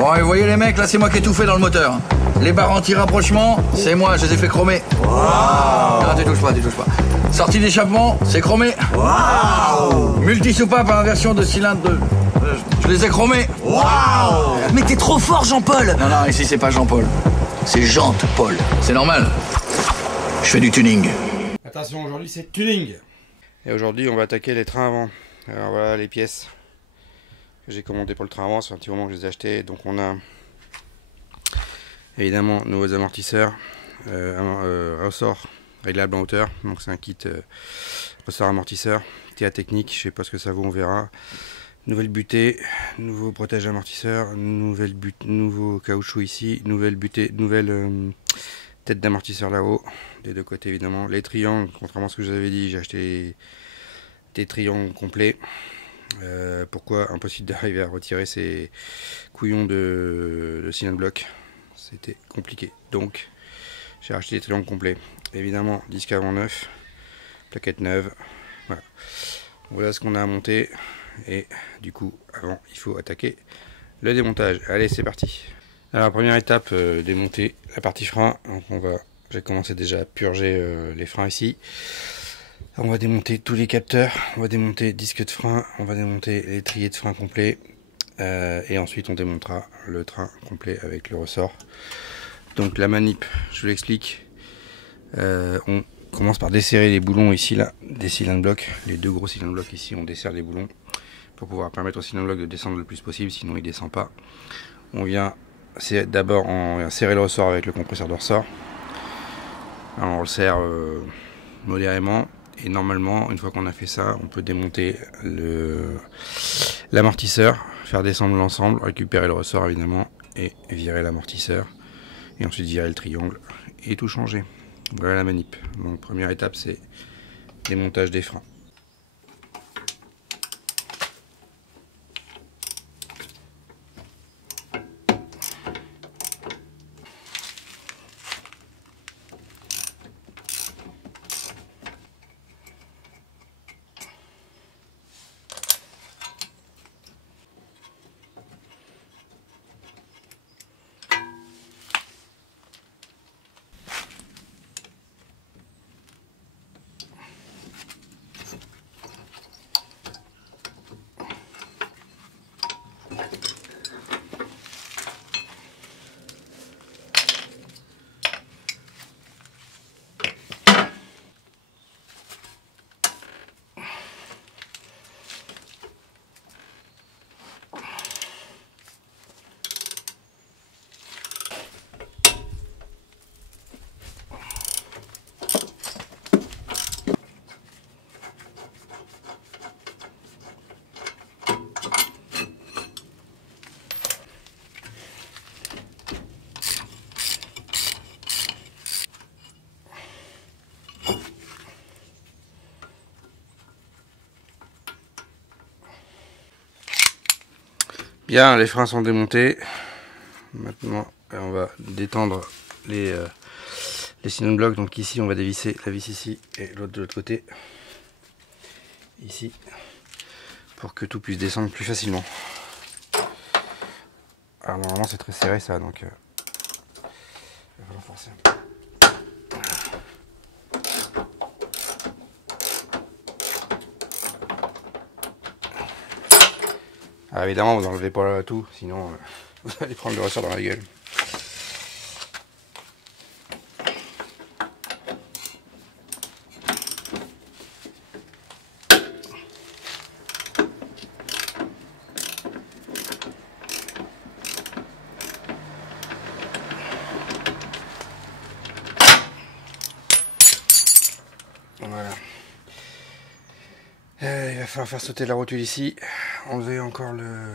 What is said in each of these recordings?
Bon, et vous voyez les mecs, là c'est moi qui ai tout fait dans le moteur. Les barres anti-rapprochement, c'est moi, je les ai fait chromer. Wow. Non, tu touches pas, tu touches pas. Sortie d'échappement, c'est chromé. Wow. Multi-soupape à inversion de cylindre de... Je les ai chromés. Wow. Mais t'es trop fort, Jean-Paul. Non, non, ici c'est pas Jean-Paul. C'est Jean-Paul. C'est normal. Je fais du tuning. Attention, aujourd'hui c'est tuning. Et aujourd'hui on va attaquer les trains avant. Alors voilà les pièces que j'ai commandées pour le train avant. C'est un petit moment que je les ai achetées. Donc on a évidemment nouveaux amortisseurs, ressort réglable en hauteur. Donc c'est un kit ressort amortisseur. TA technique, je sais pas ce que ça vaut, on verra. Nouvelle butée, nouveau protège amortisseur, nouveau caoutchouc ici, nouvelle butée, nouvelle tête d'amortisseur là-haut, des deux côtés évidemment. Les triangles, contrairement à ce que je vous avais dit, j'ai acheté des triangles complets. Pourquoi impossible d'arriver à retirer ces couillons de cylindre bloc, c'était compliqué. Donc j'ai acheté des triangles complets. Évidemment, disque avant neuf, plaquette neuve. Voilà, voilà ce qu'on a à monter. Et du coup, avant, il faut attaquer le démontage. Allez, c'est parti. Alors, première étape, démonter la partie frein. Donc, j'ai commencé déjà à purger les freins ici. On va démonter tous les capteurs, on va démonter le disque de frein, on va démonter l'étrier de frein complet. Et ensuite, on démontera le train complet avec le ressort. Donc, la manip, je vous l'explique. On commence par desserrer les boulons ici, là, des cylindres blocs. Les deux gros cylindres blocs ici, on desserre les boulons pour pouvoir permettre au cylindre bloc de descendre le plus possible, sinon il ne descend pas. On vient d'abord serrer le ressort avec le compresseur de ressort. Alors on le serre modérément et normalement, une fois qu'on a fait ça, on peut démonter l'amortisseur, faire descendre l'ensemble, récupérer le ressort évidemment et virer l'amortisseur et ensuite virer le triangle et tout changer. Voilà la manip. Donc première étape, c'est démontage des freins. Bien, les freins sont démontés. Maintenant, on va détendre les cylindres blocs. Donc ici, on va dévisser la vis ici et l'autre de l'autre côté. Ici, pour que tout puisse descendre plus facilement. Alors normalement, c'est très serré ça, donc il va falloir forcer un peu. Alors évidemment, vous n'enlevez pas tout, sinon vous allez prendre le ressort dans la gueule. Voilà. Il va falloir faire sauter la rotule ici. Enlever encore le...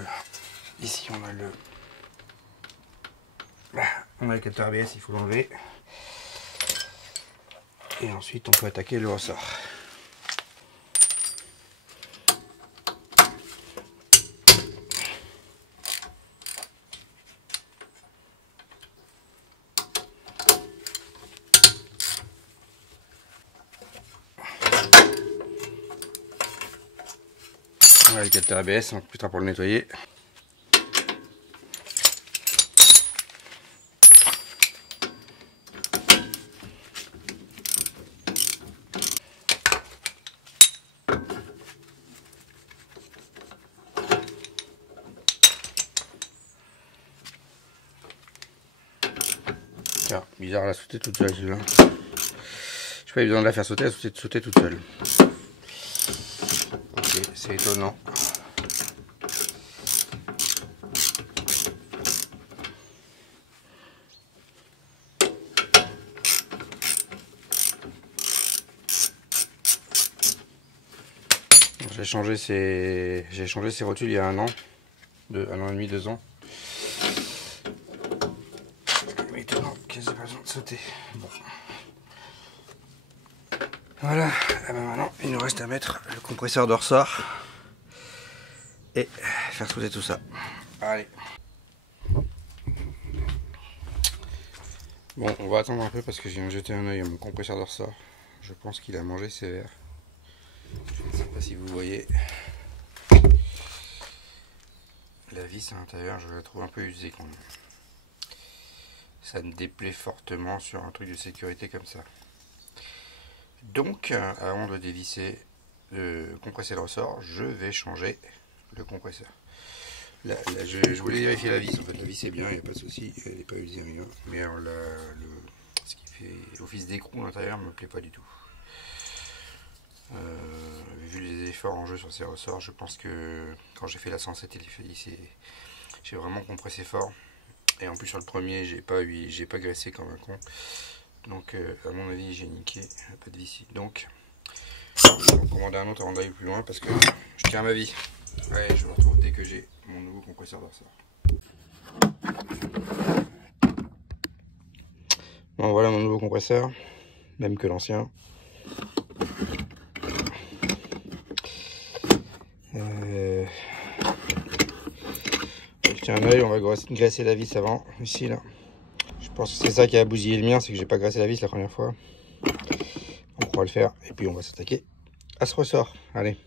Ici on a le... On a le capteur ABS, il faut l'enlever. Et ensuite on peut attaquer le ressort. Voilà le capteur ABS, on plus tard pour le nettoyer. Tiens, bizarre, elle a sauté toute seule celui-là. J'ai pas eu besoin de la faire sauter, elle a sauté toute seule. Ok, c'est étonnant. J'ai changé ces rotules il y a 1 an. 1 an et demi, 2 ans. Mais étonnant qu'elles aient pas besoin de sauter. Bon. Voilà, et ben maintenant il nous reste à mettre le compresseur de ressort et faire sauter tout ça. Allez. Bon, on va attendre un peu parce que je viens de jeter un oeil à mon compresseur de ressort. Je pense qu'il a mangé sévère. Je ne sais pas si vous voyez. La vis à l'intérieur, je la trouve un peu usée quand même. Ça me déplaît fortement sur un truc de sécurité comme ça. Donc, avant de dévisser, de compresser le ressort, je vais changer le compresseur. Là, je voulais vérifier la vis. En fait, la vis est bien, il n'y a pas de souci, elle n'est pas usée, rien. Mais alors, ce qui fait office d'écrou à l'intérieur ne me plaît pas du tout. Vu les efforts en jeu sur ces ressorts, je pense que quand j'ai fait la 107 j'ai vraiment compressé fort. Et en plus sur le premier, j'ai pas graissé comme un con. Donc à mon avis, j'ai niqué un peu de vis. Donc je vais en commander un autre avant d'aller plus loin parce que je tiens à ma vie. Ouais, je me retrouve dès que j'ai mon nouveau compresseur de ressort. Bon, voilà mon nouveau compresseur, même que l'ancien. Tiens un oeil, on va graisser la vis avant, ici là. Je pense que c'est ça qui a bousillé le mien, c'est que j'ai pas graissé la vis la première fois. Donc on va le faire et puis on va s'attaquer à ce ressort. Allez.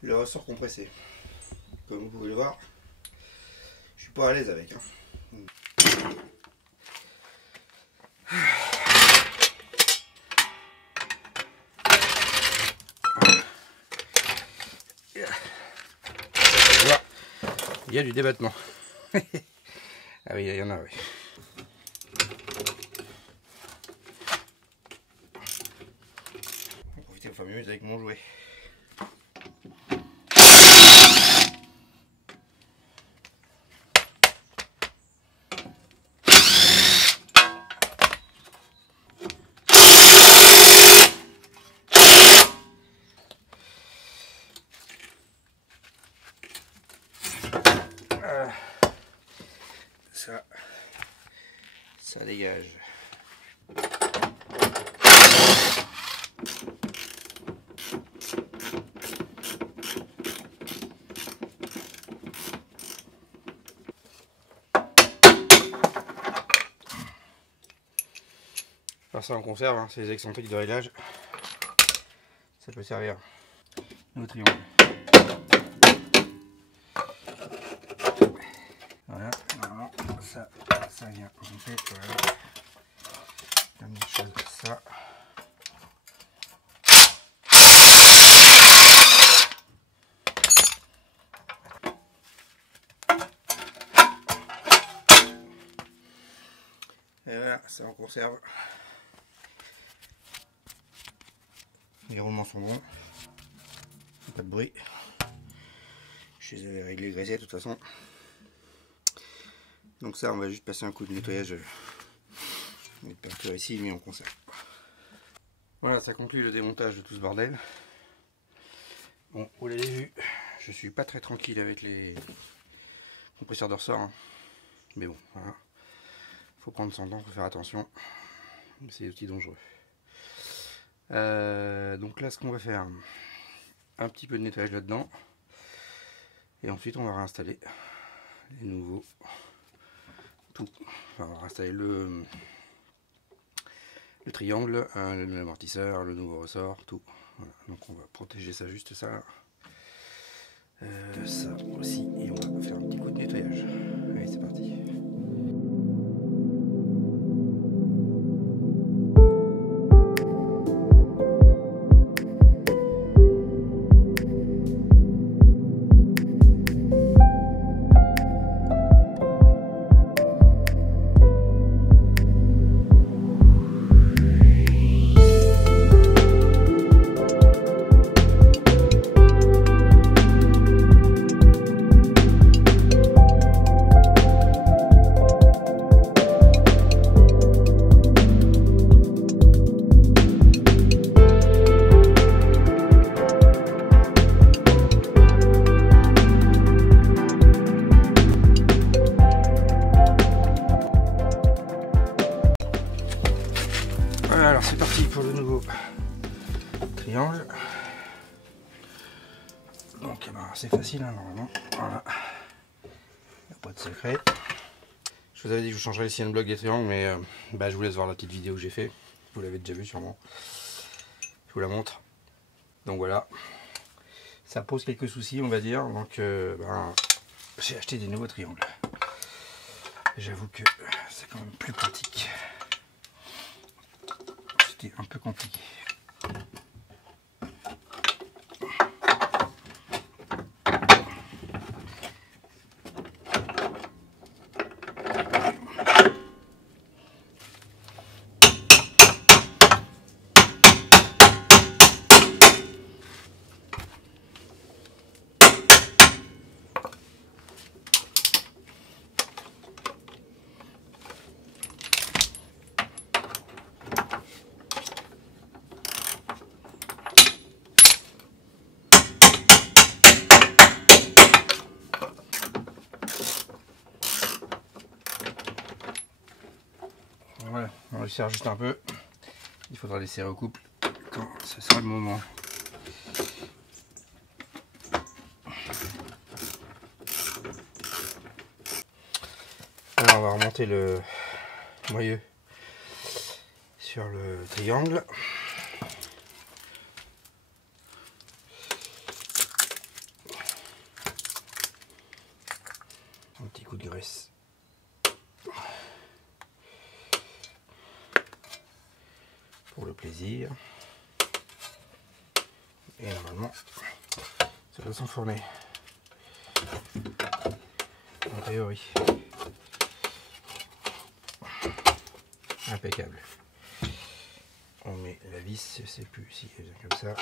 Le ressort compressé. Comme vous pouvez le voir, je suis pas à l'aise avec. Il y a du débattement. Ah oui, il y en a, oui. On va profiter pour faire mieux avec mon jouet. Ça dégage. Alors ça on conserve, hein, c'est les excentriques de réglage. Ça peut servir. Au triangle. Voilà, normalement ça vient monter, voilà. La même chose, ça. Et voilà, ça on conserve. Les roulements sont bons. Pas de bruit. Je Je les avais réglés graissés de toute façon. Donc ça, on va juste passer un coup de nettoyage. On est peinture ici, mais on conserve. Voilà, ça conclut le démontage de tout ce bordel. Bon, vous l'avez vu, je suis pas très tranquille avec les compresseurs de ressort. Hein. Mais bon, voilà. Faut prendre son temps, faut faire attention. C'est aussi dangereux. Donc là, ce qu'on va faire, un petit peu de nettoyage là-dedans. Et ensuite, on va réinstaller les nouveaux. Tout. Enfin, on va réinstaller le triangle, l'amortisseur, le nouveau ressort, tout. Voilà. Donc on va protéger ça, juste ça. Ça aussi, et on va faire un petit coup de nettoyage. Allez, c'est parti. Voilà, alors c'est parti pour le nouveau triangle. Donc c'est facile hein, normalement. Voilà. Il n'y a pas de secret. Je vous avais dit que je changerais les cyan blocs des triangles, mais je vous laisse voir la petite vidéo que j'ai fait. Vous l'avez déjà vu sûrement. Je vous la montre. Donc voilà. Ça pose quelques soucis on va dire. Donc j'ai acheté des nouveaux triangles. J'avoue que c'est quand même plus pratique. C'était un peu compliqué. Voilà, on les serre juste un peu. Il faudra les serrer au couple quand ce sera le moment. Alors on va remonter le moyeu sur le triangle. Un petit coup de graisse. Pour le plaisir. Et normalement, ça doit s'enfourner. A priori. Impeccable. On met la vis, je sais plus si elle vient comme ça.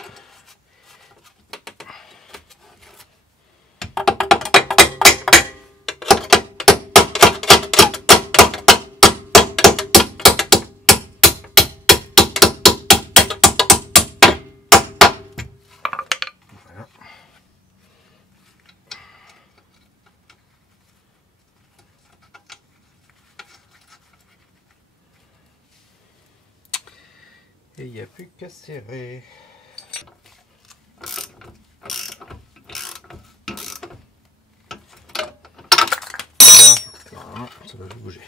Et il n'y a plus qu'à serrer. Voilà, normalement ça doit bouger.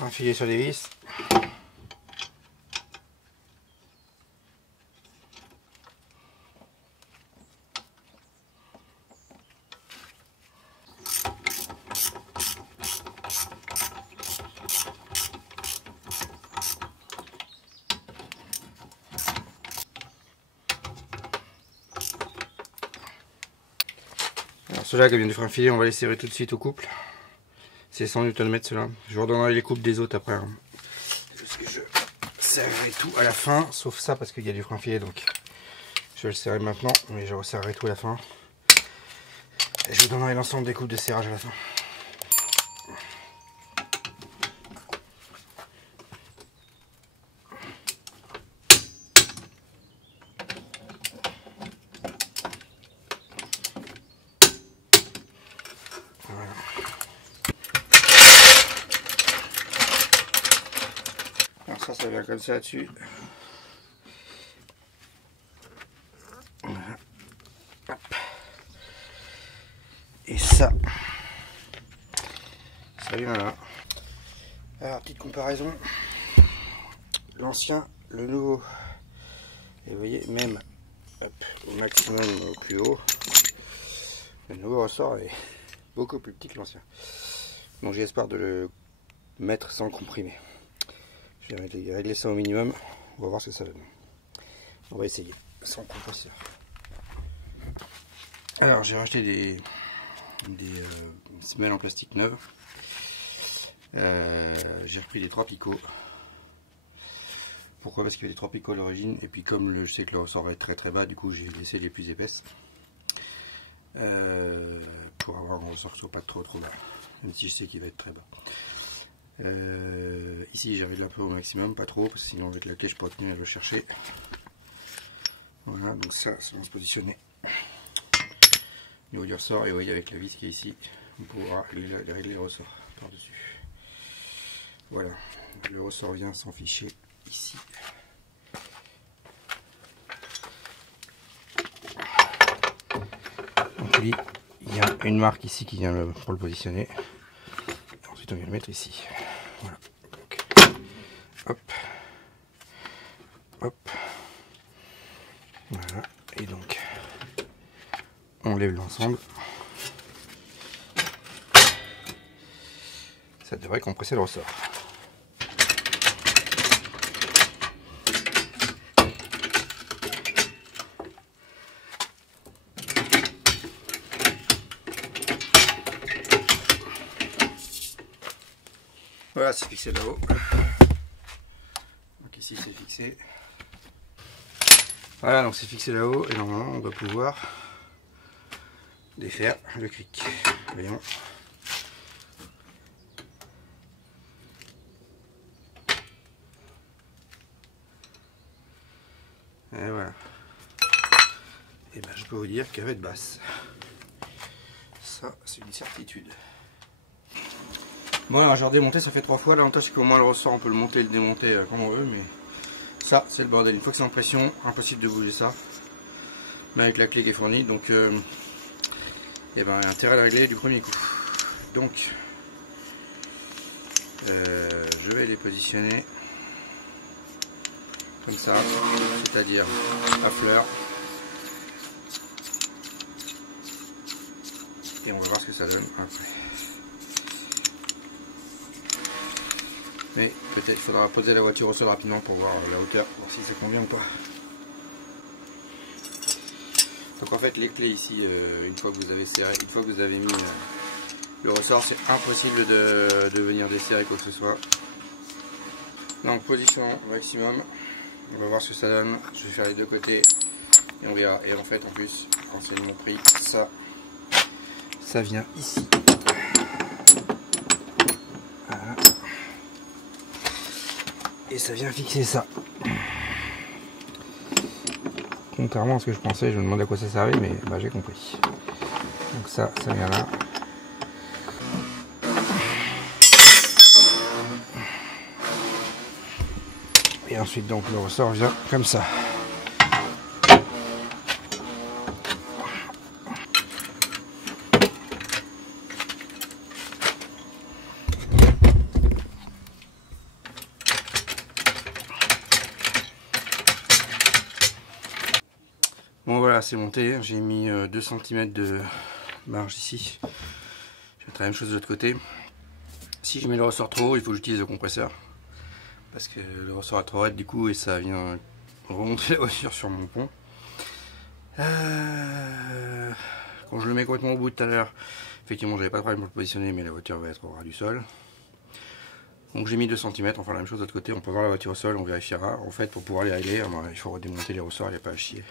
Enfiler sur les vis. ceux-là qui viennent du frein filé, on va les serrer tout de suite au couple. C'est 100 Nm ceux-là. Je vous redonnerai les couples des autres après. Hein. Parce que je serrerai tout à la fin, sauf ça parce qu'il y a du frein filé, donc je vais le serrer maintenant, mais je resserrerai tout à la fin. Et je vous donnerai l'ensemble des coupes de serrage à la fin. Voilà. Alors ça vient comme ça dessus. Voilà. Hop. Et ça vient là. Alors petite comparaison, l'ancien, le nouveau. Et vous voyez, même hop, au maximum au plus haut, le nouveau ressort est beaucoup plus petit que l'ancien. Donc j'ai espoir de le mettre sans comprimer. Je vais régler ça au minimum, on va voir ce que ça donne. On va essayer sans compresseur. Alors j'ai racheté des semelles en plastique neuves. J'ai repris les 3 picots. Pourquoi? Parce qu'il y avait des 3 picots à l'origine, et puis comme je sais que le ressort va être très très bas, du coup j'ai laissé les plus épaisses pour avoir un ressort qui soit pas trop bas, même si je sais qu'il va être très bas. Ici j'ai réglé un peu au maximum, pas trop, parce que sinon avec la clé je pourrais continuer à le chercher. Voilà, donc ça va se positionner au niveau du ressort, et vous voyez avec la vis qui est ici, on pourra régler les ressorts par dessus. Voilà, le ressort vient s'en ficher ici. Donc lui, il y a une marque ici qui vient pour le positionner. Et ensuite on vient le mettre ici. Voilà. Donc, hop. Hop. Voilà. Et donc on lève l'ensemble. Ça devrait compresser le ressort. Voilà, c'est fixé là-haut. Donc ici c'est fixé. Voilà, donc c'est fixé là-haut, et normalement on doit pouvoir défaire le cric. Voyons. Et voilà. Et ben je peux vous dire qu'elle va être basse. Ça, c'est une certitude. Bon, alors j'ai redémonté, ça fait 3 fois. L'avantage c'est qu'au moins le ressort on peut le monter et le démonter comme on veut, mais ça c'est le bordel. Une fois que c'est en pression, impossible de bouger ça. Mais avec la clé qui est fournie, donc et ben, il y a intérêt à le régler du premier coup. Donc je vais les positionner comme ça, c'est-à-dire à fleur. Et on va voir ce que ça donne après. Mais peut-être faudra poser la voiture au sol rapidement pour voir la hauteur, voir si ça convient ou pas. Donc en fait les clés ici, une fois que vous avez serré, une fois que vous avez mis le ressort, c'est impossible de venir desserrer quoi que ce soit. Donc position maximum, on va voir ce que ça donne. Je vais faire les deux côtés et on verra. Et en fait en plus, enseignement pris, ça vient ici. Voilà. Et ça vient fixer ça. Contrairement à ce que je pensais, je me demandais à quoi ça servait, mais bah, j'ai compris. Donc ça vient là. Et ensuite donc le ressort vient comme ça. Bon voilà, c'est monté, j'ai mis 2 cm de marge ici. Je vais faire la même chose de l'autre côté. Si je mets le ressort trop haut, il faut que j'utilise le compresseur. Parce que le ressort est trop raide du coup et ça vient remonter la voiture sur mon pont. Bon, je le mets complètement au bout tout à l'heure. Effectivement, j'avais pas de problème pour le positionner, mais la voiture va être au ras du sol. Donc j'ai mis 2 cm, on fera la même chose de l'autre côté, on peut voir la voiture au sol, on vérifiera. En fait, pour pouvoir les régler, il faut redémonter les ressorts, il n'y a pas à chier.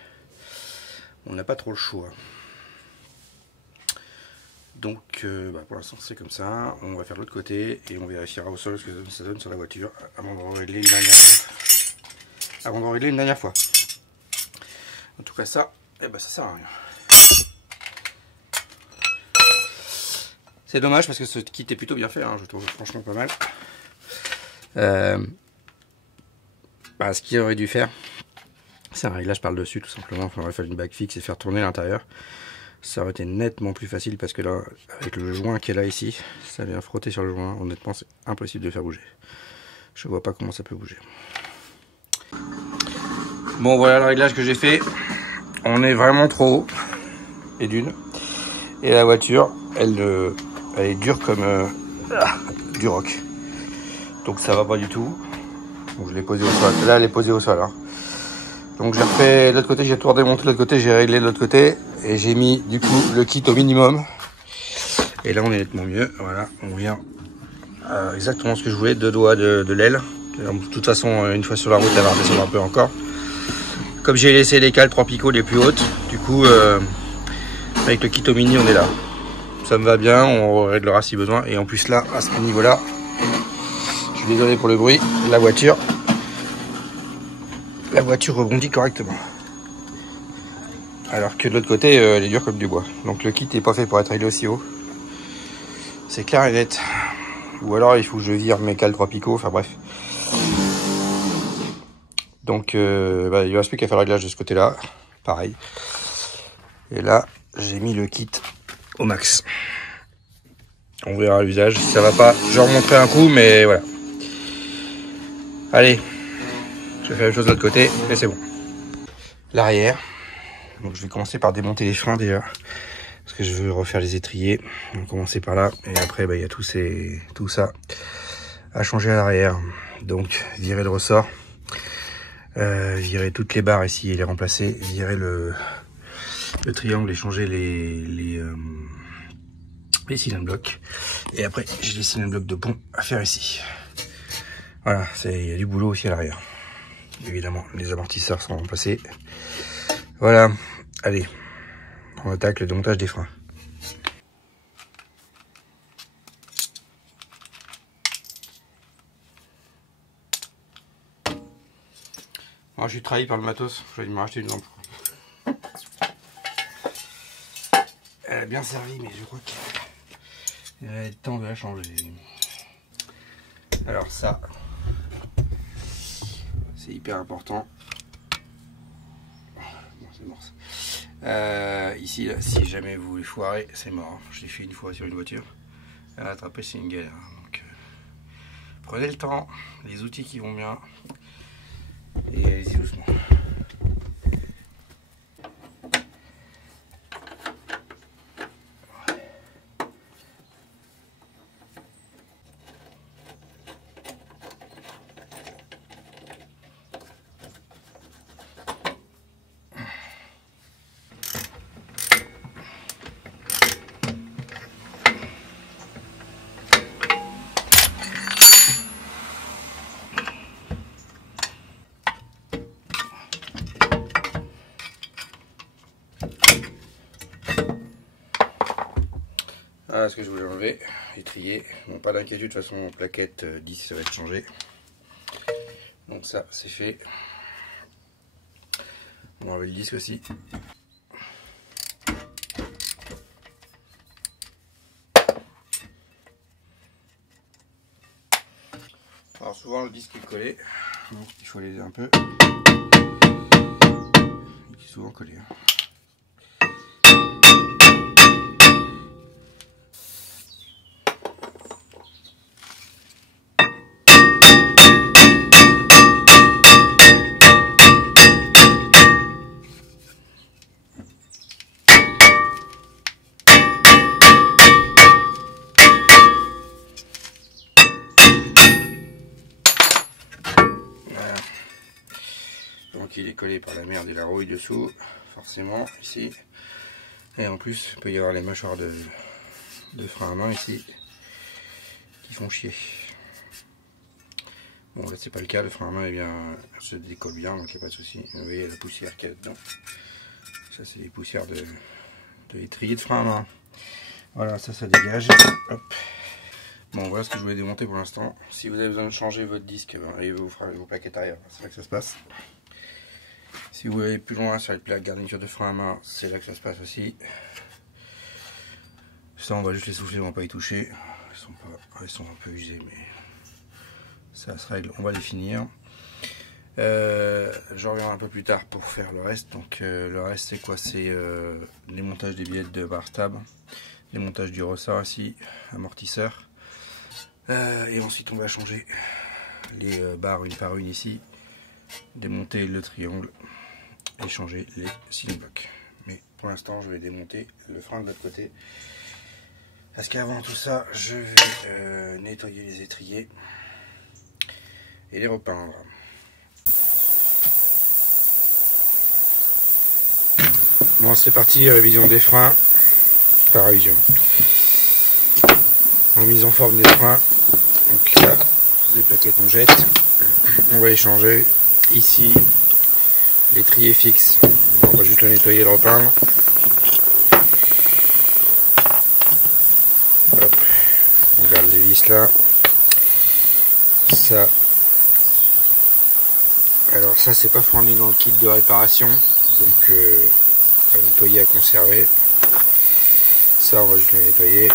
On n'a pas trop le choix. Donc pour l'instant c'est comme ça, on va faire de l'autre côté et on vérifiera au sol ce que ça donne sur la voiture avant d'en régler une dernière fois. En tout cas ça, ça sert à rien. C'est dommage parce que ce kit est plutôt bien fait, hein, je trouve franchement pas mal. Ce qu'il aurait dû faire, c'est un réglage par le dessus tout simplement. Enfin, il aurait fallu une bague fixe et faire tourner l'intérieur. Ça aurait été nettement plus facile parce que là, avec le joint qui est là ici, ça vient frotter sur le joint. Honnêtement, c'est impossible de faire bouger. Je vois pas comment ça peut bouger. Bon, voilà le réglage que j'ai fait. On est vraiment trop haut. Et d'une. Et la voiture, elle est dure comme du roc. Donc ça va pas du tout. Donc je l'ai posée au sol. Là, elle est posée au sol. Hein. Donc j'ai refait de l'autre côté, j'ai tout redémonté de l'autre côté, j'ai réglé de l'autre côté. Et j'ai mis du coup le kit au minimum. Et là on est nettement mieux. Voilà, on vient exactement ce que je voulais, 2 doigts de l'aile. De toute façon, une fois sur la route, elle va redescendre un peu encore. Comme j'ai laissé les cales 3 picots les plus hautes, du coup avec le kit au mini on est là. Ça me va bien, on réglera si besoin. Et en plus là, à ce niveau-là, je suis désolé pour le bruit, la voiture rebondit correctement. Alors que de l'autre côté, elle est dure comme du bois. Donc le kit n'est pas fait pour être réglé aussi haut. C'est clair et net. Ou alors il faut que je vire mes cales 3 picots, enfin bref. Donc il ne reste plus qu'à faire le réglage de ce côté-là. Pareil. Et là, j'ai mis le kit au max. On verra l'usage. Si ça va pas, je remonterai un coup, mais voilà. Allez. Je vais faire la même chose de l'autre côté, et c'est bon. L'arrière. Donc je vais commencer par démonter les freins déjà. Parce que je veux refaire les étriers. On va commencer par là. Et après, il y a tout ça à changer à l'arrière. Donc virer le ressort. Virer toutes les barres ici et les remplacer. Virer le triangle et changer les cylindres blocs. Et après, j'ai les cylindres blocs de pont à faire ici. Voilà, il y a du boulot aussi à l'arrière. Évidemment, les amortisseurs sont remplacés. Voilà, allez, on attaque le démontage des freins. Moi, je suis trahi par le matos, je vais me racheter une lampe. Elle a bien servi, mais je crois qu'il va être temps de la changer. Alors ça, c'est hyper important. Bon, c'est mort ça. Ici, là, si jamais vous voulez foirer, c'est mort. Je l'ai fait une fois sur une voiture. À l'attraper, c'est une galère. Donc, prenez le temps, les outils qui vont bien. Et allez-y doucement. Voilà ce que je voulais enlever, étrier. Bon, pas d'inquiétude, de toute façon, plaquette 10, ça va être changé. Donc ça, c'est fait. On va enlever le disque aussi. Alors souvent le disque est collé, donc il faut l'aider un peu. Il est souvent collé. Hein. Donc il est collé par la merde et la rouille dessous, forcément, ici. Et en plus, il peut y avoir les mâchoires de frein à main ici qui font chier. Bon là c'est pas le cas, le frein à main se décolle bien, donc il n'y a pas de souci. Vous voyez la poussière qu'il y a dedans. Ça c'est les poussières de l'étrier de frein à main. Voilà, ça dégage. Hop. Bon, voilà ce que je voulais démonter pour l'instant. Si vous avez besoin de changer votre disque et vos plaquettes arrière, c'est là que ça se passe. Si vous allez plus loin sur les plaques garniture de frein à main, c'est là que ça se passe aussi. Ça, on va juste les souffler, on va pas y toucher. Ils sont un peu usés, mais ça se règle. On va les finir. Je reviens un peu plus tard pour faire le reste. Donc le reste c'est quoi? C'est le montage des billettes de bar stab, le montage du ressort ici, amortisseur. Et ensuite on va changer les barres une par une ici, démonter le triangle et changer les cylindres blocs. Mais pour l'instant je vais démonter le frein de l'autre côté. Parce qu'avant tout ça, je vais nettoyer les étriers et les repeindre. Bon, c'est parti, révision des freins. Pas révision. Remise en forme des freins. Donc là, les plaquettes on jette. On va les changer. Ici, l'étrier fixe. On va juste le nettoyer et le repeindre. Hop. On garde les vis là. Ça. Alors ça, c'est pas fourni dans le kit de réparation. Donc à nettoyer, à conserver. Ça, on va juste le nettoyer.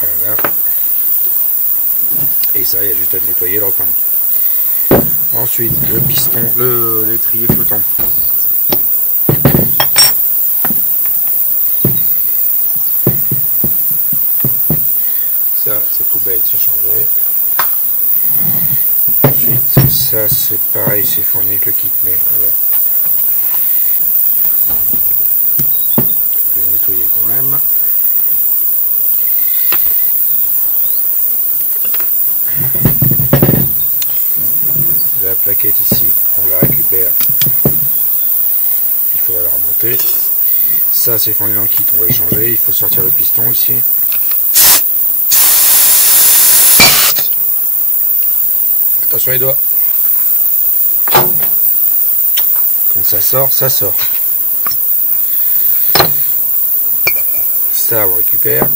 Voilà. Et ça, il y a juste à le nettoyer et le repeindre. Ensuite, le piston, l'étrier flottant. Ça, c'est poubelle, c'est changé. Ensuite, ça c'est pareil, c'est fourni avec le kit, mais voilà. Je vais nettoyer quand même. La plaquette ici, on la récupère. Il faudra la remonter. Ça c'est fourni dans le kit, on va le changer. Il faut sortir le piston ici. Attention les doigts. Quand ça sort, ça sort. Ça on récupère.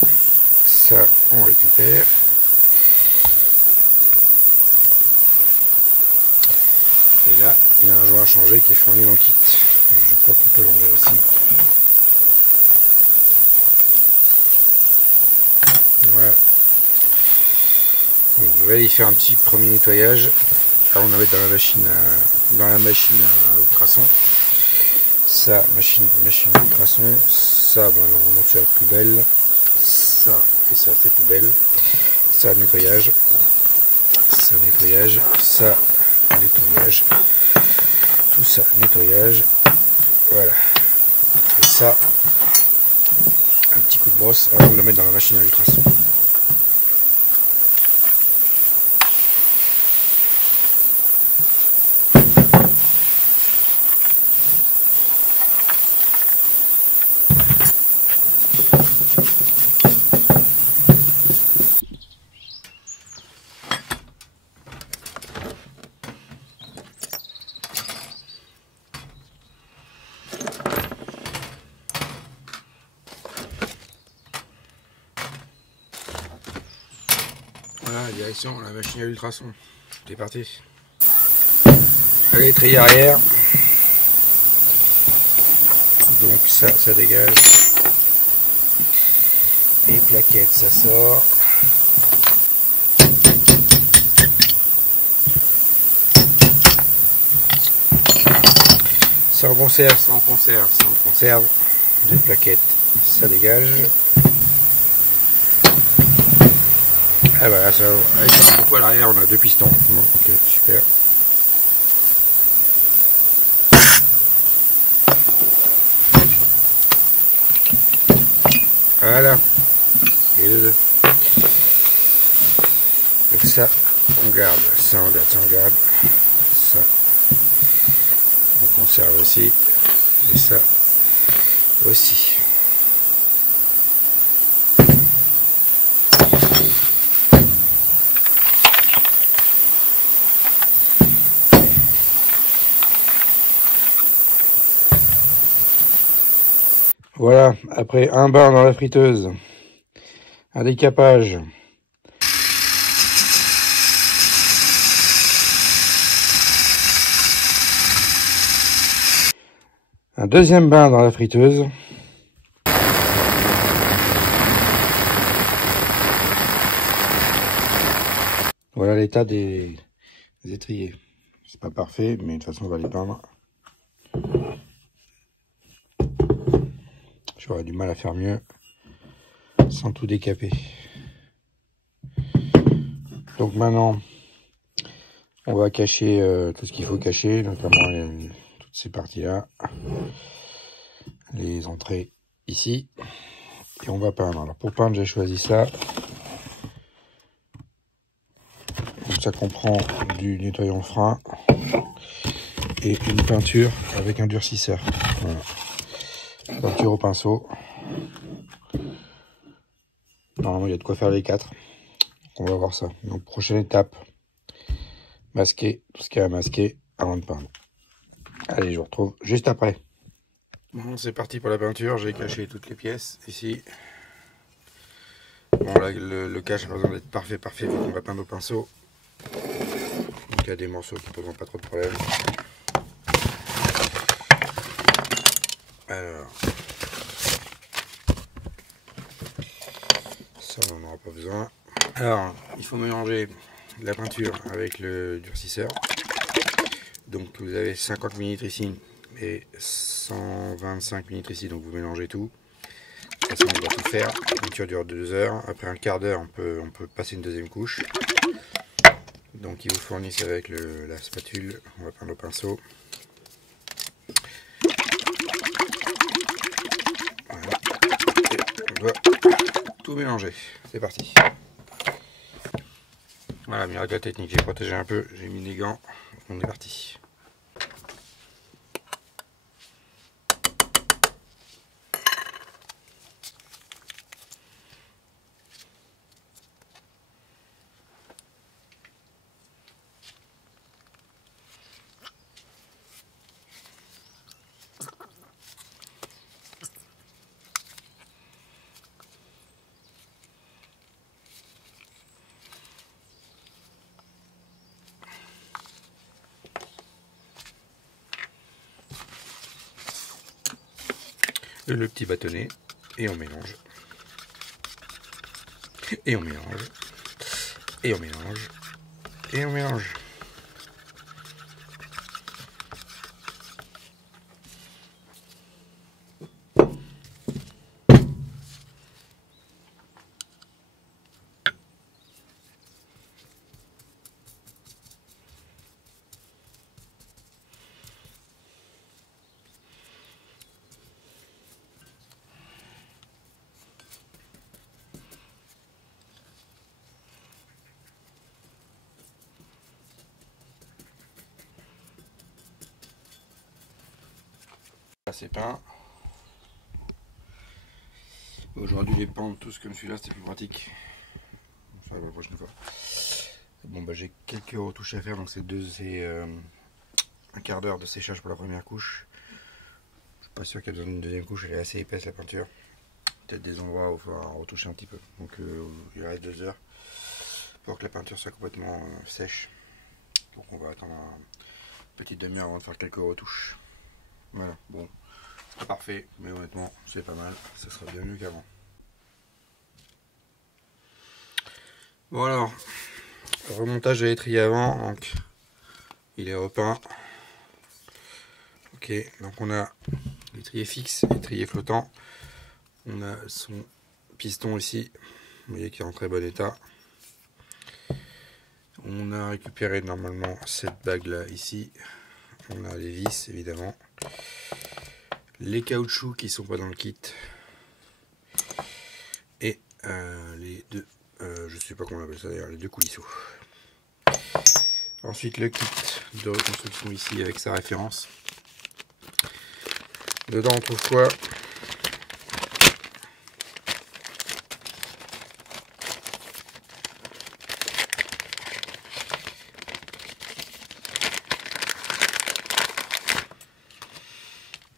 Ça on récupère. Et là, il y a un joint à changer qui est fourni dans le kit. Je crois qu'on peut l'enlever aussi. Voilà. Donc, je vais aller faire un petit premier nettoyage. Là, on va mettre dans la machine à ultrason. Ça, machine ultrason. Ça, ben, normalement c'est la poubelle. Ça et ça c'est poubelle. Ça nettoyage. Ça nettoyage. Ça nettoyage. Tout ça nettoyage. Voilà. Et ça, un petit coup de brosse avant de le mettre dans la machine à ultrason. Voilà, direction la machine à ultrason. C'est parti. Allez, l'étrier arrière. Donc ça dégage. Les plaquettes, ça sort. Ça en conserve, ça en conserve, ça en conserve. Les plaquettes, ça dégage. Ah voilà, ça, avec le poil arrière, on a deux pistons. Bon, ok, super. Voilà. Et les deux. Donc ça, on garde. Ça, on garde. Ça, on garde. Ça, ça. On conserve aussi. Et ça aussi. Voilà, après un bain dans la friteuse, un décapage, un deuxième bain dans la friteuse, voilà l'état des étriers. C'est pas parfait, mais de toute façon on va les peindre. J'aurais du mal à faire mieux sans tout décaper. Donc maintenant, on va cacher tout ce qu'il faut cacher, notamment toutes ces parties-là, les entrées ici, et on va peindre. Alors pour peindre, j'ai choisi ça. Donc ça comprend du nettoyant frein et une peinture avec un durcisseur. Voilà. Peinture au pinceau. Normalement, il y a de quoi faire les 4. On va voir ça. Donc, prochaine étape, masquer tout ce qu'il y a à masquer avant de peindre. Allez, je vous retrouve juste après. Bon, c'est parti pour la peinture. J'ai caché toutes les pièces ici. Bon, là, le cache n'a pas besoin d'être parfait, vu qu'on va peindre au pinceau. Donc, il y a des morceaux qui ne poseront pas trop de problème. Alors, ça on n'en aura pas besoin. Alors, il faut mélanger la peinture avec le durcisseur. Donc vous avez 50 ml ici et 125 ml ici, donc vous mélangez tout. De toute façon, on va tout faire. La peinture dure 2 heures. Après un quart d'heure, on peut passer une deuxième couche. Donc ils vous fournissent avec la spatule. On va peindre au pinceau. On doit tout mélanger. C'est parti. Voilà, miracle technique. J'ai protégé un peu, j'ai mis des gants. On est parti. Le petit bâtonnet et on mélange et on mélange et on mélange et on mélange. C'est peint. Aujourd'hui les peindre tous comme celui-là c'était plus pratique. Ça va la prochaine fois. Bon bah j'ai quelques retouches à faire, donc c'est un quart d'heure de séchage pour la première couche. Je suis pas sûr qu'il y a besoin d'une deuxième couche, elle est assez épaisse la peinture. Peut-être des endroits où il faut retoucher un petit peu. Donc il reste 2 heures pour que la peinture soit complètement sèche. Donc on va attendre une petite demi-heure avant de faire quelques retouches. Voilà, bon, pas parfait, mais honnêtement, c'est pas mal, ça sera bien mieux qu'avant. Bon alors, remontage de l'étrier avant, donc il est repeint. Ok, donc on a l'étrier fixe, l'étrier flottant. On a son piston ici, vous voyez qu'il est en très bon état. On a récupéré normalement cette bague là ici. On a les vis évidemment. Les caoutchoucs qui sont pas dans le kit. Et les deux, je sais pas comment on appelle ça d'ailleurs, les deux coulisseaux. Ensuite le kit de reconstruction ici avec sa référence. Dedans on trouve quoi?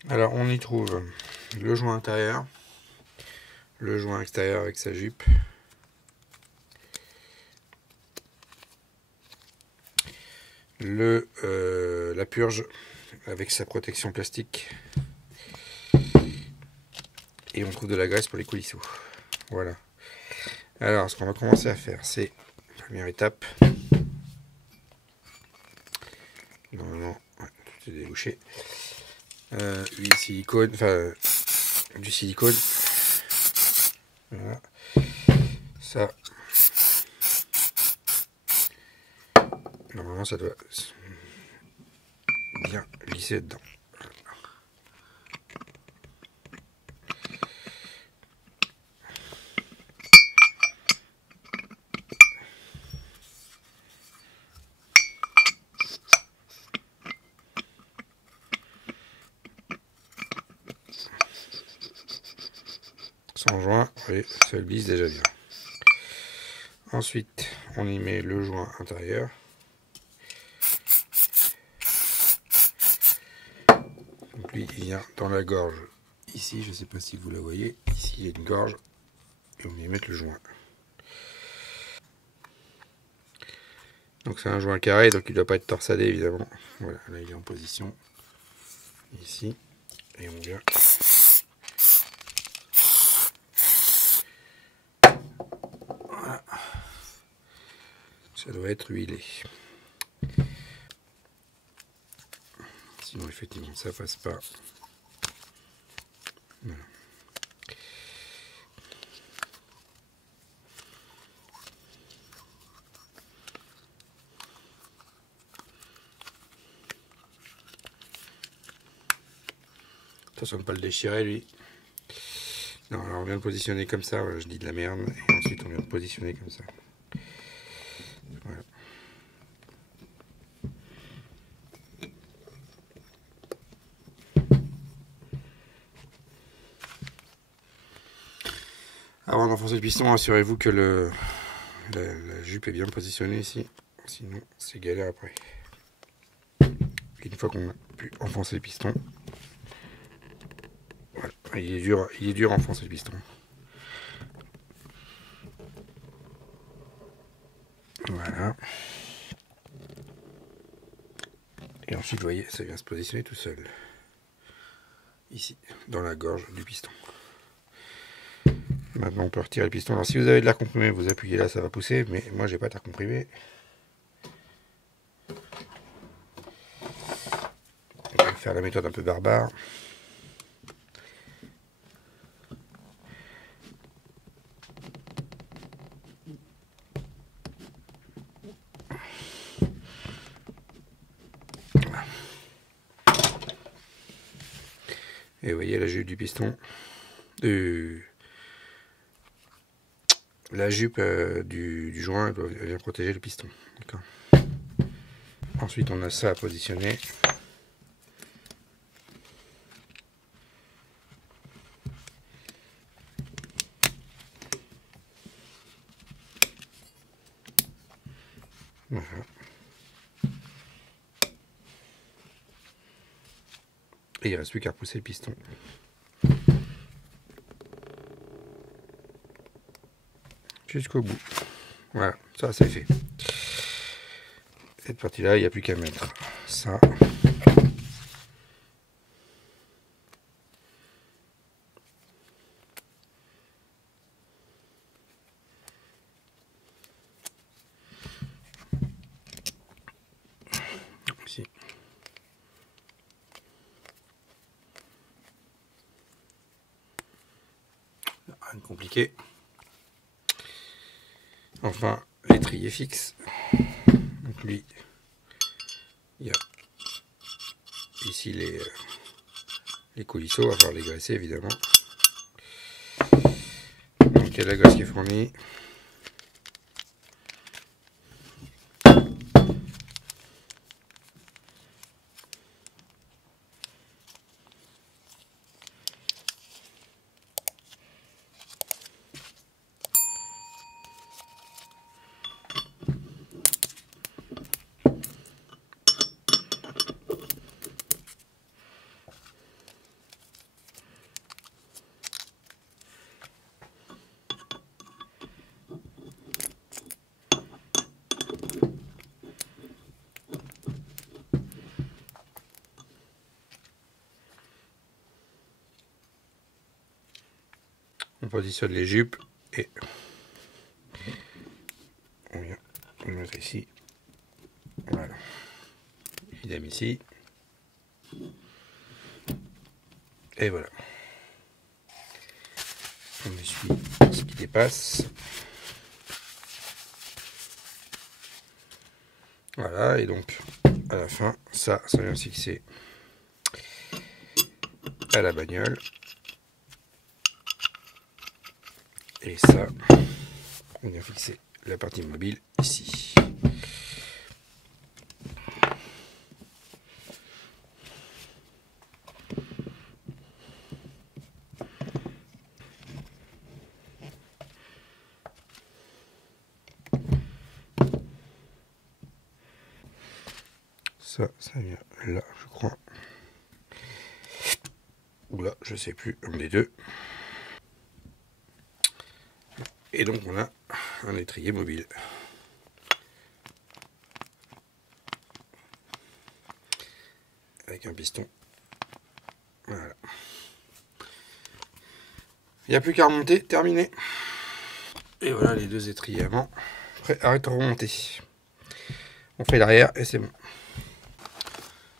Alors on y trouve le joint intérieur, le joint extérieur avec sa jupe, la purge avec sa protection plastique, et on trouve de la graisse pour les coulisseaux. Voilà. Alors ce qu'on va commencer à faire, c'est première étape. Normalement, ouais, tout est débouché. Huile silicone, enfin du silicone. Voilà. Ça, normalement, ça doit bien glisser dedans. Sans joint, oui, ça glisse déjà bien. Ensuite, on y met le joint intérieur. Donc lui, il vient dans la gorge. Ici, je ne sais pas si vous la voyez. Ici, il y a une gorge. Et on va y mettre le joint. Donc c'est un joint carré, donc il ne doit pas être torsadé, évidemment. Voilà, là, il est en position. Ici. Et on vient... Voilà. Ça doit être huilé. Sinon, effectivement, ça passe pas. Voilà. Attention de ne pas le déchirer, lui. Non, alors on vient de positionner comme ça, voilà, je dis de la merde, et ensuite on vient de positionner comme ça. Voilà. Avant d'enfoncer le piston, assurez-vous que la jupe est bien positionnée ici, sinon c'est galère après. Une fois qu'on a pu enfoncer le piston, voilà, il est dur à enfoncer le piston. Voilà. Et ensuite, vous voyez, ça vient se positionner tout seul. Ici, dans la gorge du piston. Maintenant, on peut retirer le piston. Alors, si vous avez de l'air comprimé, vous appuyez là, ça va pousser. Mais moi, j'ai pas d'air comprimé. On va faire la méthode un peu barbare. Et vous voyez la jupe du piston, la jupe du joint vient protéger le piston. Ensuite on a ça à positionner. Voilà. Et il ne reste plus qu'à repousser le piston. Jusqu'au bout. Voilà, ça c'est fait. Cette partie-là, il n'y a plus qu'à mettre ça. Ici. Rien de compliqué. Enfin, l'étrier fixe. Donc lui, il y a ici les coulisseaux, on va falloir les graisser évidemment. Donc il y a de la graisse qui est fournie. On positionne les jupes et on vient le mettre ici. Voilà. Idem ici. Et voilà. On essuie ce qui dépasse. Voilà, et donc à la fin, ça vient se fixer à la bagnole. Et ça, on vient fixer la partie mobile ici. Ça vient là, je crois. Ou là, je sais plus, un des deux. Et donc on a un étrier mobile. Avec un piston. Voilà. Il n'y a plus qu'à remonter, terminé. Et voilà les deux étriers avant. Prêt à être remontés. On fait l'arrière et c'est bon.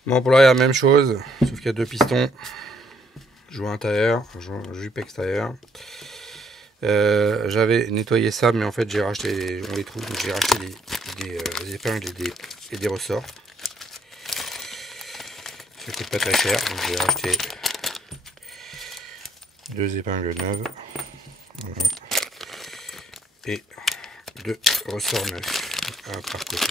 Bon, pour l'arrière, même chose, sauf qu'il y a deux pistons. Joint intérieur, jupe extérieur. J'avais nettoyé ça, mais en fait j'ai racheté, on les trouve, donc j'ai racheté des épingles et des ressorts. Ça coûte pas très cher, donc j'ai racheté deux épingles neuves. Voilà. Et deux ressorts neufs, un par côté.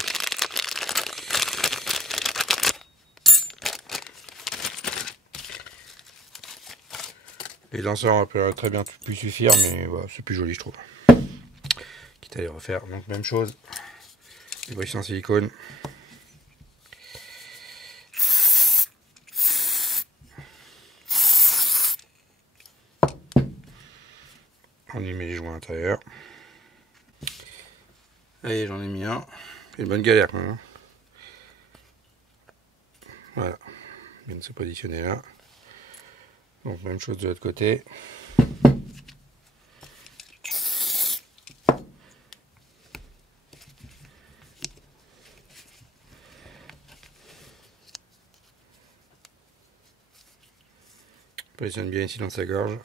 Les lanceurs peuvent très bien pu suffire, mais voilà, c'est plus joli je trouve. Quitte à les refaire. Donc même chose. Les briques en silicone. On y met les joints intérieurs. Allez, j'en ai mis un. C'est une bonne galère quand même. Hein. Voilà. Il vient de se positionner là. Donc même chose de l'autre côté. On positionne bien ici dans sa gorge.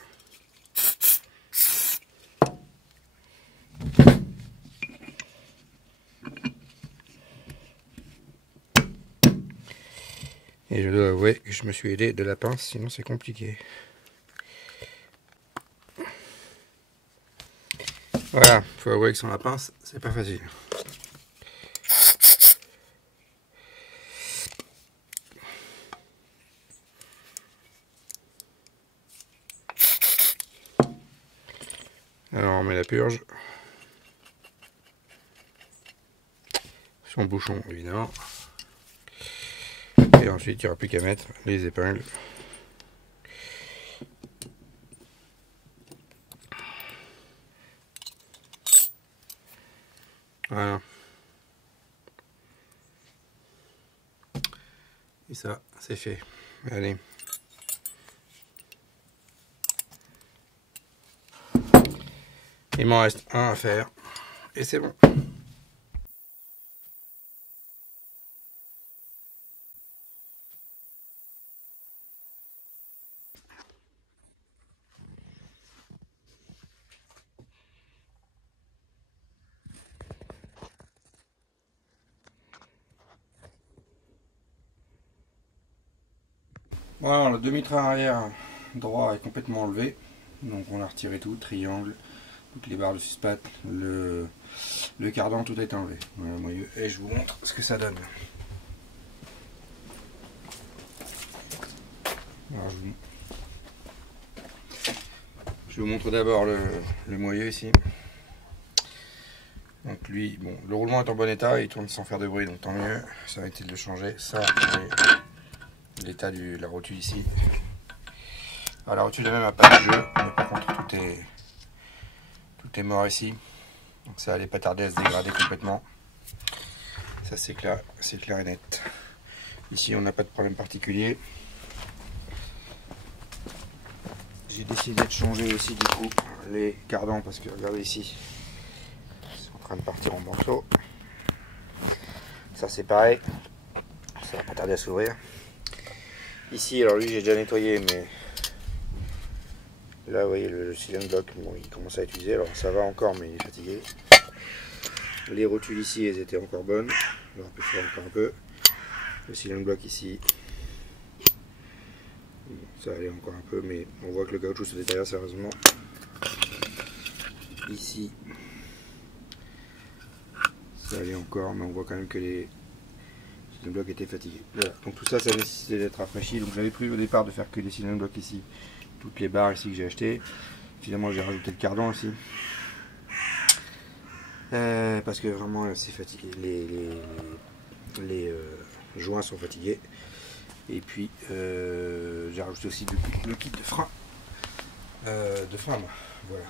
Et je dois avouer que je me suis aidé de la pince, sinon c'est compliqué. Voilà, faut avouer que sans la pince, c'est pas facile. Alors on met la purge. Son bouchon évidemment. Et ensuite il n'y aura plus qu'à mettre les épingles. Voilà. Et ça, c'est fait. Allez. Il m'en reste un à faire. Et c'est bon. Voilà, le demi-train arrière droit est complètement enlevé. Donc on a retiré tout, triangle, toutes les barres de suspat, le cardan, tout est enlevé. Voilà le moyeu. Et je vous montre ce que ça donne. Alors, je vous montre d'abord le moyeu ici. Donc lui, bon, le roulement est en bon état, il tourne sans faire de bruit, donc tant mieux. Ça va être de le changer. Ça, l'état de la rotule ici. Alors la rotule elle-même n'a pas de jeu, mais par contre tout est mort ici. Donc ça allait pas tarder à se dégrader complètement. Ça c'est clair et net. Ici on n'a pas de problème particulier. J'ai décidé de changer aussi du coup les cardans parce que regardez ici, c'est en train de partir en morceaux. Ça c'est pareil, ça va pas tarder à s'ouvrir. Ici, alors lui j'ai déjà nettoyé, mais là vous voyez le cylinder block, bon, il commence à être usé, alors ça va encore mais il est fatigué. Les rotules ici elles étaient encore bonnes, on va faire encore un peu. Le cylinder block ici, ça allait encore un peu, mais on voit que le caoutchouc se détériore sérieusement. Ici, ça allait encore, mais on voit quand même que les cylindres blocs étaient fatigués. Voilà. Donc tout ça, ça nécessitait d'être rafraîchi. Donc j'avais pris au départ de faire que des cylindres blocs ici, toutes les barres ici que j'ai achetées. Finalement, j'ai rajouté le cardan aussi, parce que vraiment c'est fatigué. Les joints sont fatigués. Et puis j'ai rajouté aussi le kit de frein. Voilà.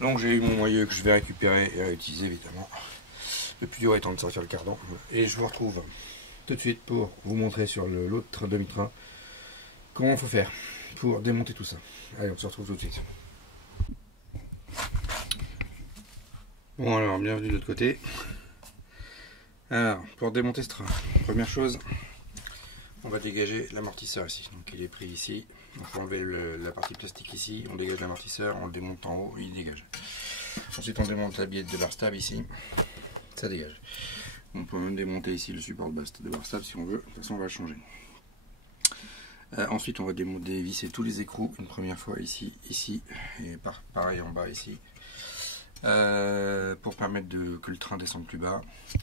Donc j'ai eu mon moyeu que je vais récupérer et réutiliser évidemment. Le plus dur étant de sortir le cardan. Et je vous retrouve tout de suite pour vous montrer sur l'autre demi-train comment il faut faire pour démonter tout ça. Allez, on se retrouve tout de suite. Bon alors, bienvenue de l'autre côté. Alors, pour démonter ce train, première chose, on va dégager l'amortisseur ici. Donc il est pris ici. On peut enlever la partie plastique ici, on dégage l'amortisseur, on le démonte en haut, il dégage. Ensuite on démonte la billette de bar stab ici, ça dégage. On peut même démonter ici le support de bar stab si on veut, de toute façon on va le changer. Ensuite on va dévisser tous les écrous une première fois ici, et pareil en bas ici. Pour permettre que le train descende plus bas.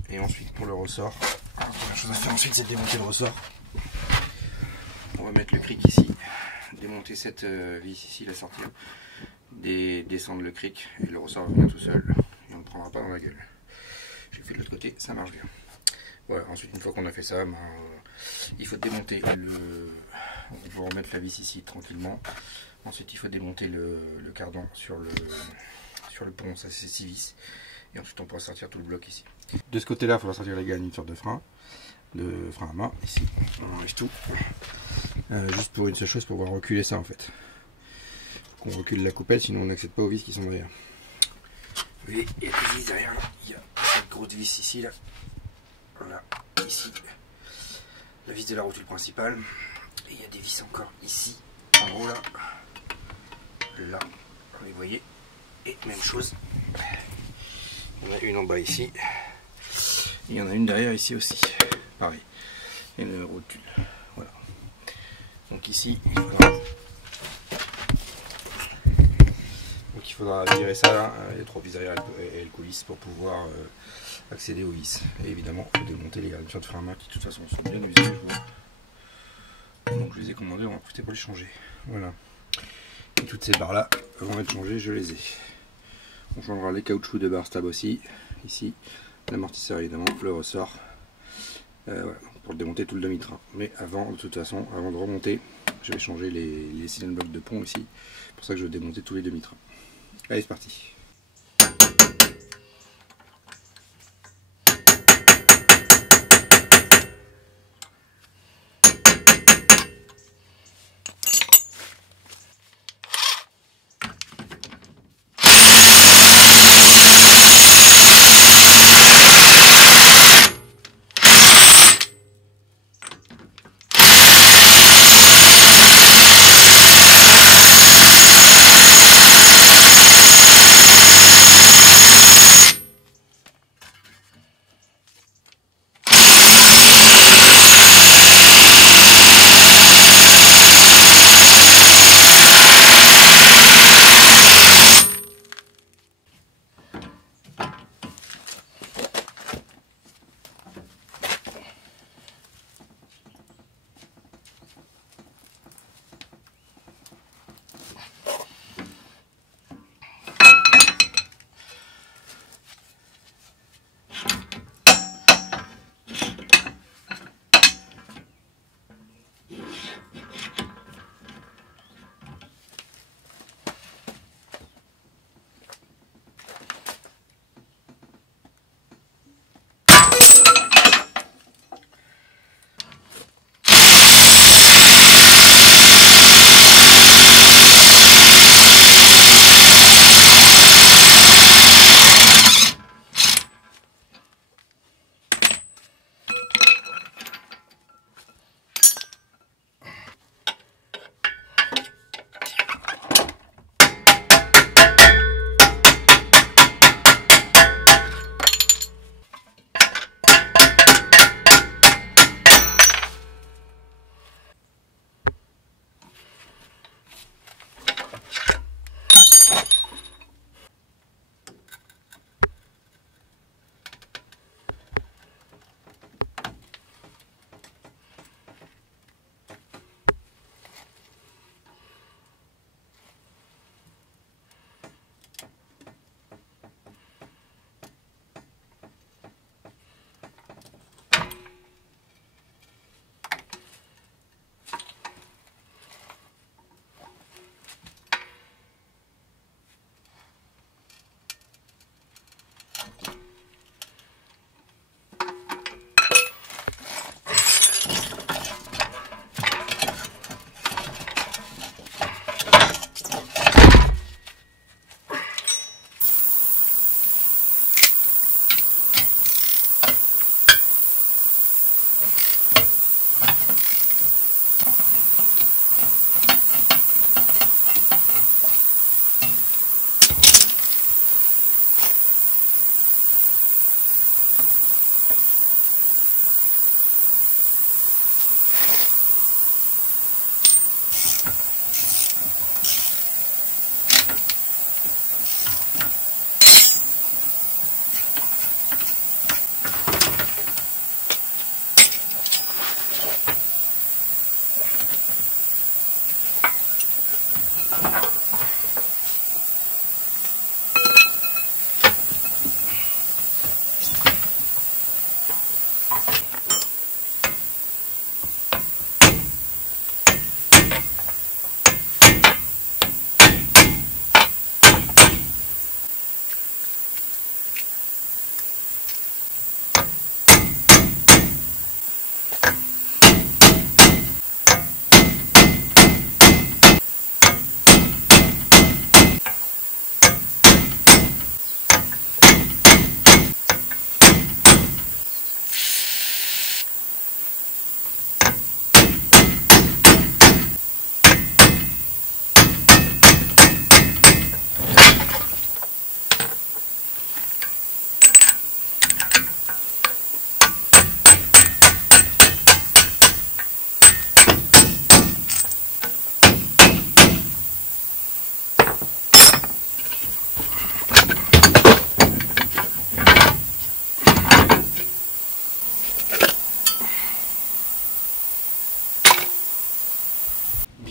Et ensuite pour le ressort, la première chose à faire ensuite c'est de démonter le ressort. On va mettre le cric ici, démonter cette vis ici, la sortir, descendre le cric et le ressort va venir tout seul et on ne prendra pas dans la gueule. J'ai fait de l'autre côté, ça marche bien. Voilà, ensuite une fois qu'on a fait ça, il faut démonter on va remettre la vis ici tranquillement. Ensuite il faut démonter le cardan sur le pont, ça c'est 6 vis. Et ensuite on pourra sortir tout le bloc ici. De ce côté là il faudra sortir les garnitures de frein à main, ici, on enlève tout. Juste pour une seule chose, pour pouvoir reculer ça en fait. Qu'on recule la coupelle, sinon on n'accède pas aux vis qui sont derrière. Vous voyez, il y a des vis derrière là, il y a cette grosse vis ici là. Voilà, ici, la vis de la rotule principale. Et il y a des vis encore ici, en haut là. Là, vous voyez. Et même chose. Il y en a une en bas ici. Et il y en a une derrière ici aussi. Pareil. Et une rotule. Voilà. Donc ici, il faudra virer ça, les 3 vis arrière et le coulisse pour pouvoir accéder aux vis. Et évidemment, il faut démonter les garnitures de frein à main qui de toute façon sont bien usées, je vois. Donc je les ai commandées, on va en profiter pour les changer. Voilà. Et toutes ces barres là vont être changées, je les ai. On changera les caoutchoucs de bar stab aussi, ici, l'amortisseur évidemment, le ressort, voilà, pour le démonter tout le demi-train. Mais avant, de toute façon, avant de remonter, je vais changer les cylindres blocs de pont ici, c'est pour ça que je vais démonter tous les demi-trains. Allez, c'est parti.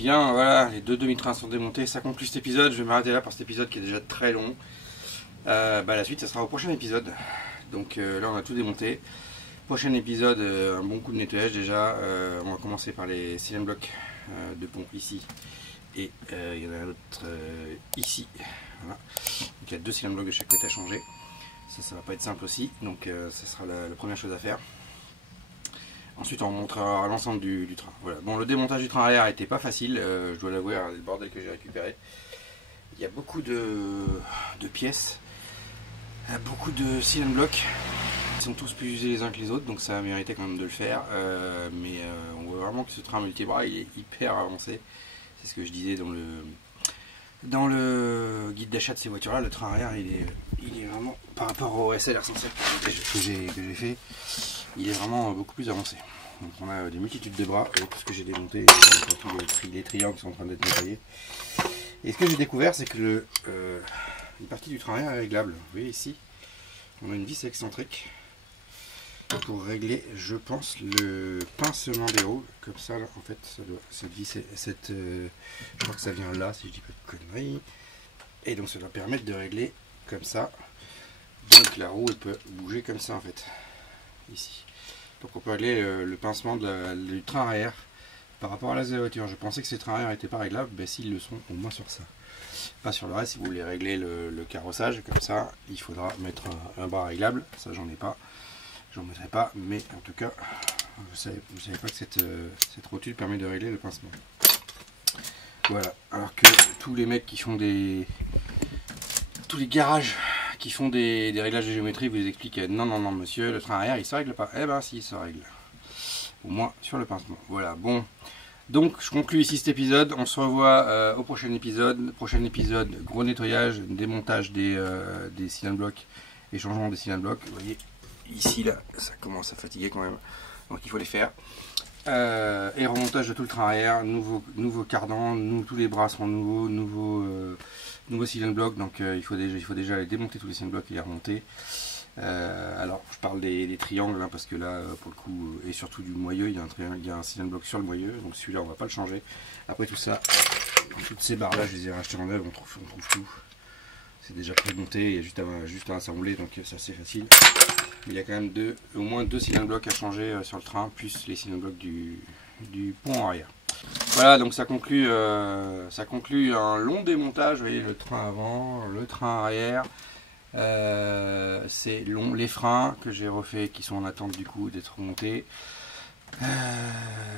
Bien, voilà, les deux demi-trains sont démontés. Ça conclut cet épisode. Je vais m'arrêter là pour cet épisode qui est déjà très long. La suite, ça sera au prochain épisode. Donc là, on a tout démonté. Prochain épisode, un bon coup de nettoyage déjà. On va commencer par les cylindres blocs de pompe ici. Et il y en a un autre ici. Voilà. Donc il y a 2 cylindres blocs de chaque côté à changer. Ça va pas être simple aussi. Donc ça sera la première chose à faire. Ensuite, on montrera l'ensemble du train. Voilà. Bon, le démontage du train arrière n'était pas facile, je dois l'avouer, le bordel que j'ai récupéré. Il y a beaucoup de pièces, beaucoup de cylindres blocs. Ils sont tous plus usés les uns que les autres, donc ça a mérité quand même de le faire. Mais on voit vraiment que ce train multibras, il est hyper avancé. C'est ce que je disais dans le guide d'achat de ces voitures-là. Le train arrière, il est vraiment, par rapport au SLR 107 que j'ai fait, il est vraiment beaucoup plus avancé. Donc on a des multitudes de bras et tout ce que j'ai démonté, tous les triangles qui sont en train d'être nettoyés. Et ce que j'ai découvert, c'est que une partie du train arrière est réglable. Vous voyez ici, on a une vis excentrique pour régler, je pense, le pincement des roues. Comme ça, là, en fait, cette vis, je crois que ça vient là, si je dis pas de conneries. Et donc ça va permettre de régler comme ça. Donc la roue, elle peut bouger comme ça, en fait, ici. Donc on peut régler le pincement du train arrière par rapport à la voiture. Je pensais que ces trains arrière n'étaient pas réglables, ben s'ils le sont, au moins sur ça. Pas sur le reste. Si vous voulez régler le carrossage comme ça, il faudra mettre un bras réglable. Ça, j'en ai pas, j'en mettrai pas, mais en tout cas, vous savez pas que cette rotule permet de régler le pincement. Voilà. Alors que tous les mecs qui font tous les garages qui font des réglages de géométrie vous les expliquent non monsieur, le train arrière il se règle pas. Eh ben si, il se règle, au moins sur le pincement. Voilà, bon, donc je conclue ici cet épisode. On se revoit au prochain épisode. Gros nettoyage, démontage des cylindres blocs et changement des cylindres blocs. Vous voyez ici là, ça commence à fatiguer quand même, donc il faut les faire. Et remontage de tout le train arrière, nouveau cardan, tous les bras seront nouveau cylindre bloc, donc il faut déjà aller démonter tous les cylindres blocs et les remonter. Alors je parle des triangles hein, parce que là pour le coup, et surtout du moyeu, il y a un cylindre bloc sur le moyeu, donc celui-là on va pas le changer. Après tout ça, toutes ces barres là je les ai rachetées en neuf, on trouve tout. C'est déjà pré-monté, il y a juste à assembler, donc c'est assez facile. Mais il y a quand même au moins 2 cylindres blocs à changer sur le train, plus les cylindres blocs du pont arrière. Voilà, donc ça conclut un long démontage. Vous voyez le train avant, le train arrière. C'est long, les freins que j'ai refait qui sont en attente du coup d'être remontés.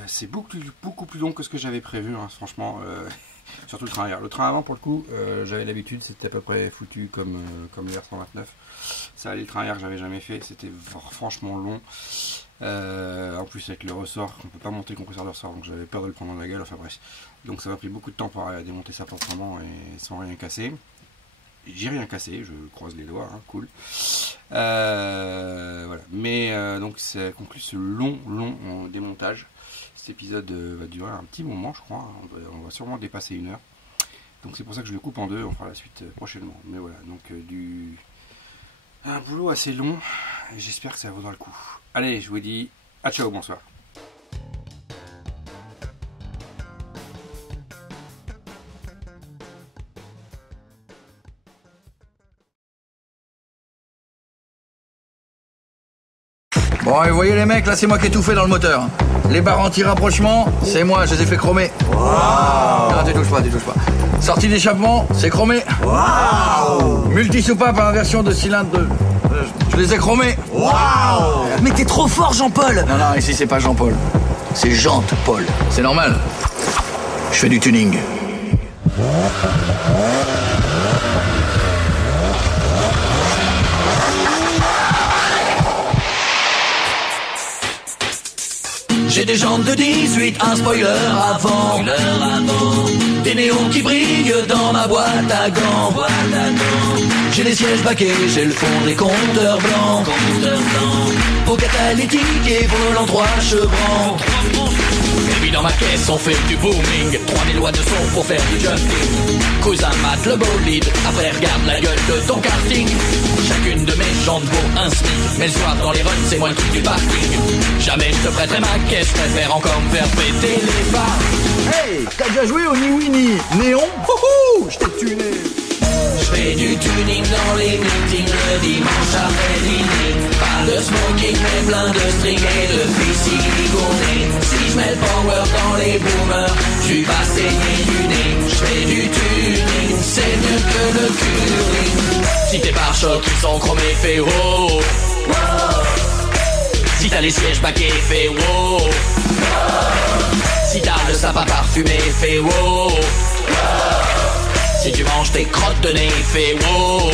C'est beaucoup plus long que ce que j'avais prévu, hein, franchement. Surtout le train arrière. Le train avant, pour le coup, j'avais l'habitude, c'était à peu près foutu comme l'R129. Ça allait, le train arrière, j'avais jamais fait, c'était franchement long. En plus, avec le ressort, on peut pas monter le compresseur de ressort, donc j'avais peur de le prendre dans la gueule, enfin bref. Donc ça m'a pris beaucoup de temps pour démonter ça proprement et sans rien casser. J'ai rien cassé, je croise les doigts, hein, cool. Voilà. Mais donc ça conclut ce long démontage. Cet épisode va durer un petit moment, je crois. On va sûrement dépasser 1 heure. Donc c'est pour ça que je le coupe en 2. On fera la suite prochainement. Mais voilà, donc un boulot assez long. Et j'espère que ça vaudra le coup. Allez, je vous dis à ciao, bonsoir. Bon, et vous voyez les mecs, là c'est moi qui ai tout fait dans le moteur. Les barres anti-rapprochement, c'est moi, je les ai fait chromer. Non, tu touches pas. Sortie d'échappement, c'est chromé. Multi-soupape à inversion de cylindre je les ai chromés. Mais t'es trop fort, Jean-Paul. Non, ici c'est pas Jean-Paul. C'est Jean-Paul. C'est normal. Je fais du tuning. J'ai des jantes de 18, un spoiler avant. Des néons qui brillent dans ma boîte à gants. J'ai des sièges baquets, j'ai le fond des compteurs blancs. Au catalytique et volant 3 chevrons. Puis dans ma caisse on fait du booming, 3000 watts de son pour faire du jumping. Cousin mate le bolide, après regarde la gueule de ton karting. Chacune de mes jantes vaut un SMIC, mais le soir dans les runs c'est moi le truc du parking. Jamais je te prêterai ma caisse, préfère encore me faire péter les barres. Hey, t'as déjà joué au Ni Oui Ni Néon? Wouhou, je t'ai tuné. Je fais du tuning dans les meetings le dimanche après dîner. Pas de smoking mais plein de string et de filles siliconées. Si je mets le power dans les boomers, tu vas saigner du nez. Je fais du tuning, c'est mieux que le curling. Si tes pare-chocs ils sont chromés, fais wow, wow. Si t'as les sièges baqués, fais wow, wow. Si t'as le sapin parfumé, fais wow, wow. Si tu manges tes crottes de nez, fais wow.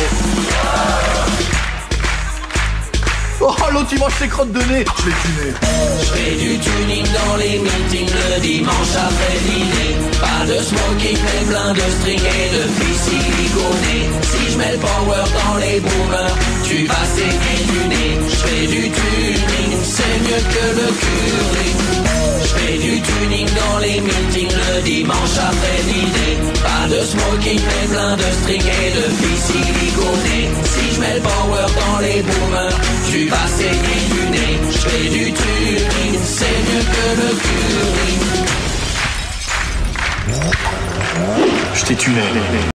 Oh, l'autre il mange ses crottes de nez. Je l'ai tuné. Je fais du tuning dans les meetings le dimanche après dîner. Pas de smoking mais plein de string et de filles siliconées. Si je mets le power dans les boomers, tu vas saigner du nez. Je fais du tuning, c'est mieux que le curling. Je fais du tuning dans les meetings le dimanche après dîner. Pas de smoking mais plein de string et de filles siliconées. Si je mets le power dans les boomers, tu vas saigner du nez. Je fais du tuning, c'est mieux que le curling. Je t'ai tuné.